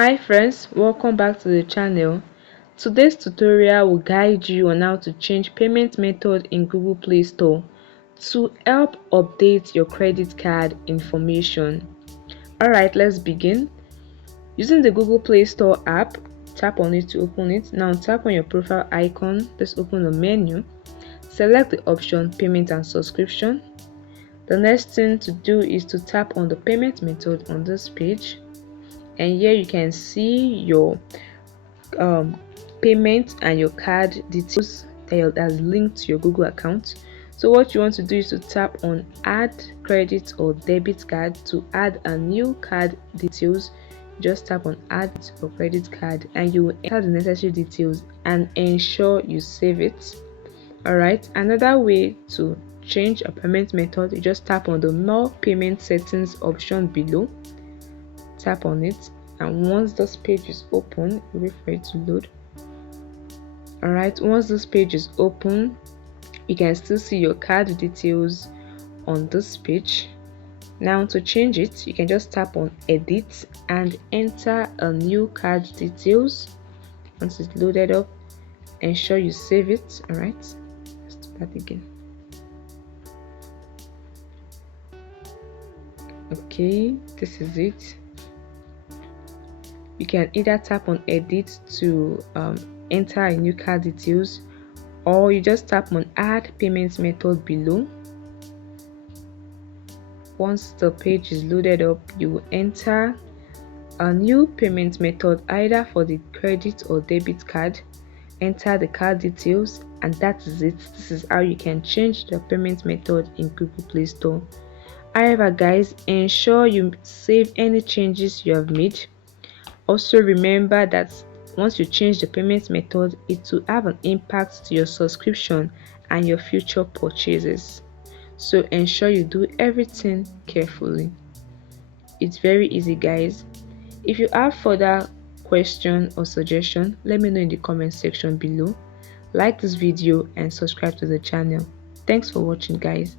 Hi friends, welcome back to the channel. Today's tutorial will guide you on how to change payment method in Google Play Store to help update your credit card information. Alright, let's begin. Using the Google Play Store app, tap on it to open it. Now tap on your profile icon. Let's open the menu. Select the option payment and subscription. The next thing to do is to tap on the payment method on this page, and here you can see your payment and your card details that's linked to your Google account. So what you want to do is to tap on add credit or debit card. To add a new card details, just tap on add or credit card and you will enter the necessary details and ensure you save it. Alright, another way to change a payment method, you just tap on the more payment settings option below. Tap on it, and once this page is open, wait for it to load. Alright, once this page is open, you can still see your card details on this page. Now to change it, you can just tap on edit and enter a new card details. Once it's loaded up, ensure you save it. Alright, let's do that again. Okay, this is it. You can either tap on edit to enter a new card details, or you just tap on add payment method below. Once the page is loaded up, you will enter a new payment method either for the credit or debit card. Enter the card details, and that is it. This is how you can change the payment method in Google Play Store. However guys, ensure you save any changes you have made. Also remember that once you change the payment method, it will have an impact to your subscription and your future purchases. So ensure you do everything carefully. It's very easy guys. If you have further question or suggestion, let me know in the comment section below. Like this video and subscribe to the channel. Thanks for watching guys.